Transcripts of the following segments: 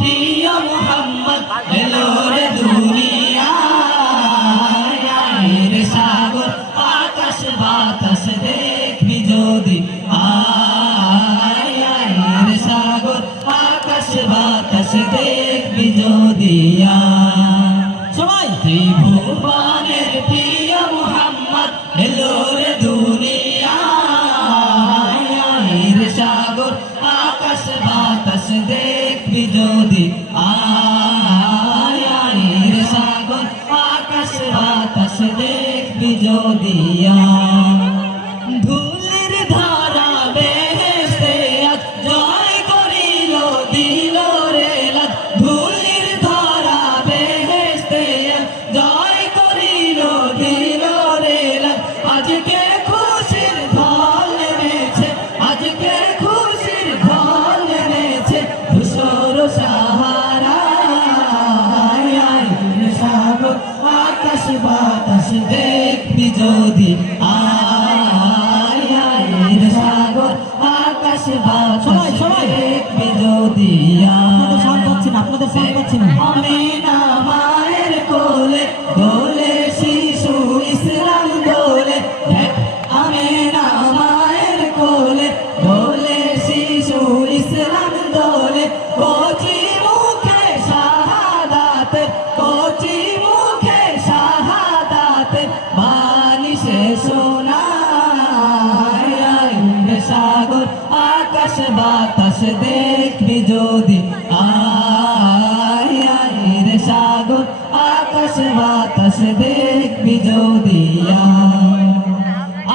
প্রিয় মুহাম্মদ এলো রে দুনিয়ায় রে সাগর আকাশ বাতাস দেখবি যদি আয় রে সাগর আকাশ বাতাস দেখবি যদি সবাই ত্রিভুবনের প্রিয় মুহাম্মদ এলো রে দুনিয়ায় রে সাগর আকাশ বাতাস দেখবি যদি আয় রে সাগর আকাশ বাতাস দেখবি যদি ধুলির ধারা বেহেশতে আজ জয় করিল দিল রে লাজ ধুলির ধারা বেহেশতে আজ জয় করিল দিল রে লাজ আজকে খুশির ঢল নেমেছে আজকে খুশির ঢল নেমেছে ধূসর সাহারা সাগর আকাশ বাতাস দেখবি যদি আয় সাগর আকাশ বাতাস দেখবি যদি আপনাদের সাউন্ড পাচ্ছি না আমিনা মায়ের কোলে দোলে শিশু ইসলাম দোলে আমিনা মায়ের কোলে দোলে শিশু ইসলাম দোলে কচি মুখে শাহাদাত কচি মুখে শাহাদাত বালিশে সোনায় সাগর আকাশ বাতাস দেখবি যদি আয় রে সাগর আকাশ বাতাস দেখবি যদি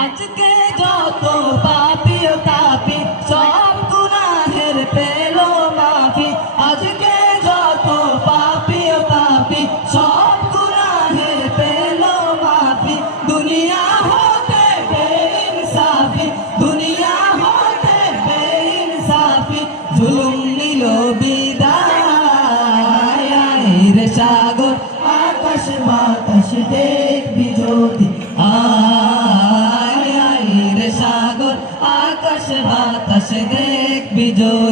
আজকে যত পাপি ও তাপি সব গুনাহের পেল মাফি আজকে যত পাপি ও তাপি সব গুনাহের পেল মাফি দুনিয়া হতে বেইনসাফি দুনিয়া হতে বেইনসাফি জুলুম নিল বিদায় রে সাগর আকাশ বাতাস দেখবি যদি আয় রে সাগর আকাশ বাতাস দেখবি যদি